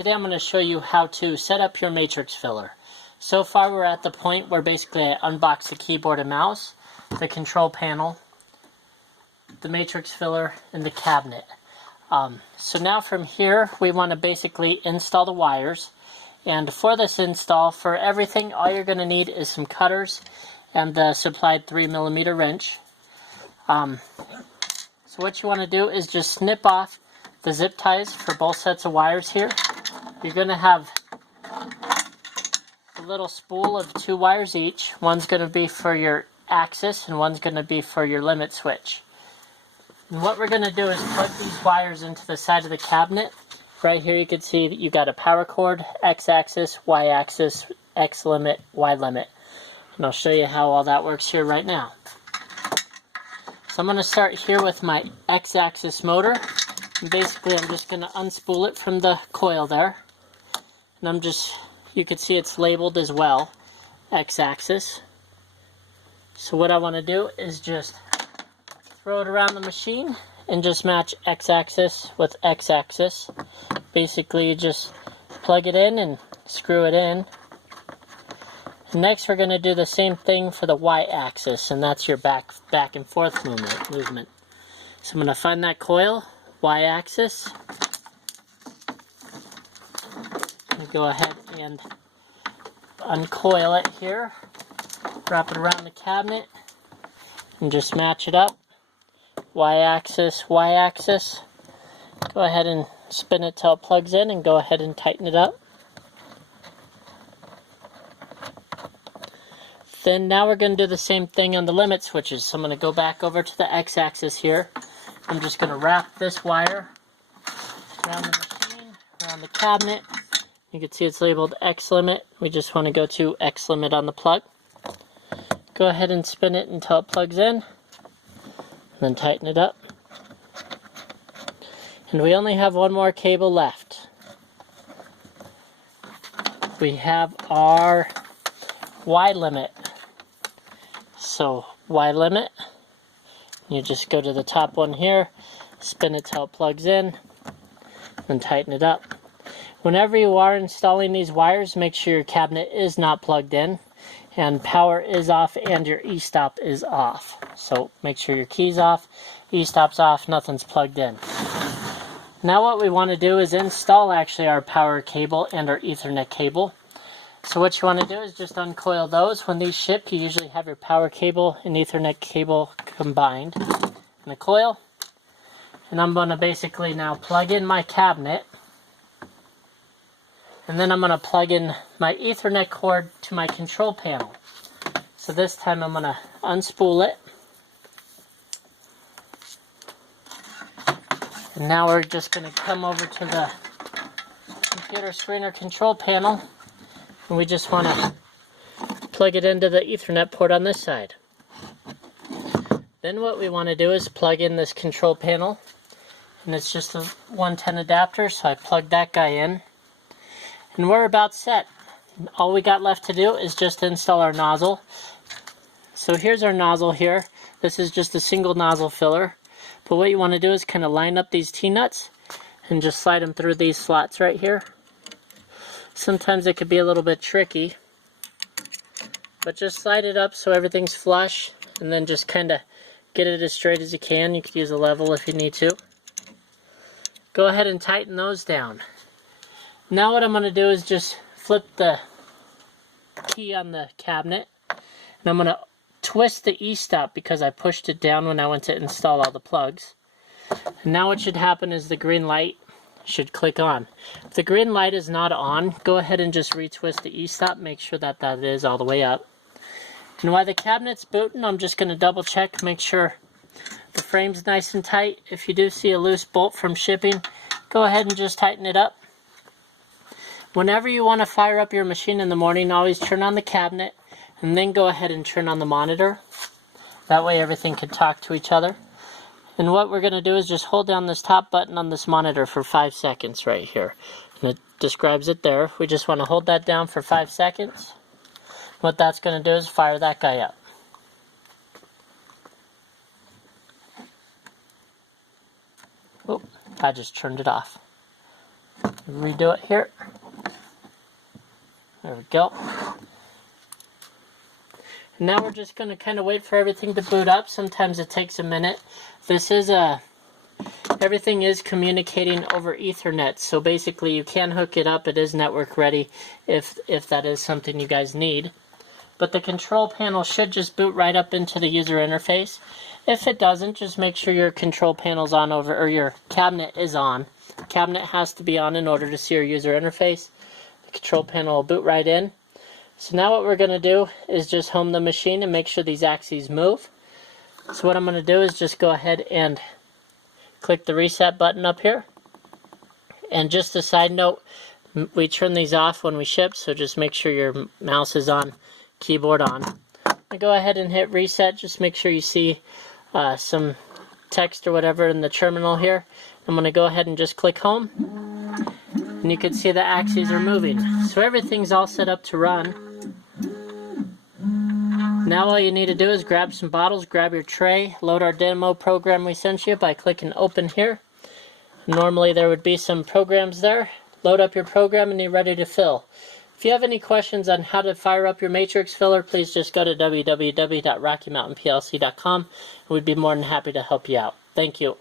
Today I'm going to show you how to set up your matrix filler. So far we're at the point where basically I unbox the keyboard and mouse, the control panel, the matrix filler, and the cabinet. So now from here we want to basically install the wires. And for this install, for everything, all you're going to need is some cutters and the supplied 3mm wrench. So what you want to do is just snip off the zip ties for both sets of wires here. You're going to have a little spool of 2 wires each. One's going to be for your axis and one's going to be for your limit switch. And what we're going to do is put these wires into the side of the cabinet. Right here you can see that you got a power cord, x-axis, y-axis, x-limit, y-limit. And I'll show you how all that works here right now. So I'm going to start here with my x-axis motor. And basically I'm just going to unspool it from the coil there. And you can see it's labeled as well, x-axis. So what I want to do is just throw it around the machine and just match x-axis with x-axis. Basically you just plug it in and screw it in. And next we're going to do the same thing for the y-axis, and that's your back and forth movement. So I'm going to find that coil, y-axis, and go ahead and uncoil it here, wrap it around the cabinet, and just match it up. Y-axis, y-axis. Go ahead and spin it till it plugs in and go ahead and tighten it up. Then now we're going to do the same thing on the limit switches. So I'm going to go back over to the x-axis here. I'm just going to wrap this wire around the machine, around the cabinet. You can see it's labeled X limit. We just want to go to X limit on the plug. Go ahead and spin it until it plugs in, and then tighten it up. And we only have one more cable left. We have our Y limit. So Y limit, you just go to the top one here, spin it till it plugs in, and tighten it up. Whenever you are installing these wires, make sure your cabinet is not plugged in and power is off and your e-stop is off. So make sure your key's off, e-stop's off, nothing's plugged in. Now what we want to do is install actually our power cable and our Ethernet cable. So what you want to do is just uncoil those. When these ship, you usually have your power cable and Ethernet cable combined in the coil. And I'm going to basically now plug in my cabinet. And then I'm going to plug in my Ethernet cord to my control panel. So this time I'm going to unspool it. And now we're just going to come over to the computer screen or control panel. And we just want to plug it into the Ethernet port on this side. Then what we want to do is plug in this control panel. And it's just a 110 adapter, so I plug that guy in. And we're about set. All we got left to do is just install our nozzle. So here's our nozzle here. This is just a single nozzle filler. But what you want to do is kind of line up these T-nuts and just slide them through these slots right here. Sometimes it could be a little bit tricky, but just slide it up so everything's flush, and then just kind of get it as straight as you can. You could use a level if you need to. Go ahead and tighten those down. Now what I'm going to do is just flip the key on the cabinet, and I'm going to twist the e-stop because I pushed it down when I went to install all the plugs. And now what should happen is the green light should click on. If the green light is not on, go ahead and just retwist the e-stop, make sure that that is all the way up. And while the cabinet's booting, I'm just going to double check, make sure the frame's nice and tight. If you do see a loose bolt from shipping, go ahead and just tighten it up. Whenever you want to fire up your machine in the morning, always turn on the cabinet and then go ahead and turn on the monitor. That way everything can talk to each other. And what we're going to do is just hold down this top button on this monitor for 5 seconds right here. And it describes it there. We just want to hold that down for 5 seconds. What that's going to do is fire that guy up. Oh, I just turned it off. Redo it here. There we go. And now we're just going to kind of wait for everything to boot up. Sometimes it takes a minute. Everything is communicating over Ethernet, so basically you can hook it up. It is network ready if that is something you guys need. But the control panel should just boot right up into the user interface. If it doesn't, just make sure your control panel's on or your cabinet is on. The cabinet has to be on in order to see your user interface. The control panel will boot right in. So now what we're going to do is just home the machine and make sure these axes move. So what I'm going to do is just go ahead and click the reset button up here. And just a side note, we turn these off when we ship, so just make sure your mouse is on, keyboard on. I go ahead and hit reset. Just make sure you see some text or whatever in the terminal here. I'm going to go ahead and just click home. And you can see the axes are moving. So everything's all set up to run. Now all you need to do is grab some bottles, grab your tray, load our demo program we sent you by clicking open here. Normally there would be some programs there. Load up your program and you're ready to fill. If you have any questions on how to fire up your matrix filler, please just go to www.rockymountainplc.com and we'd be more than happy to help you out. Thank you.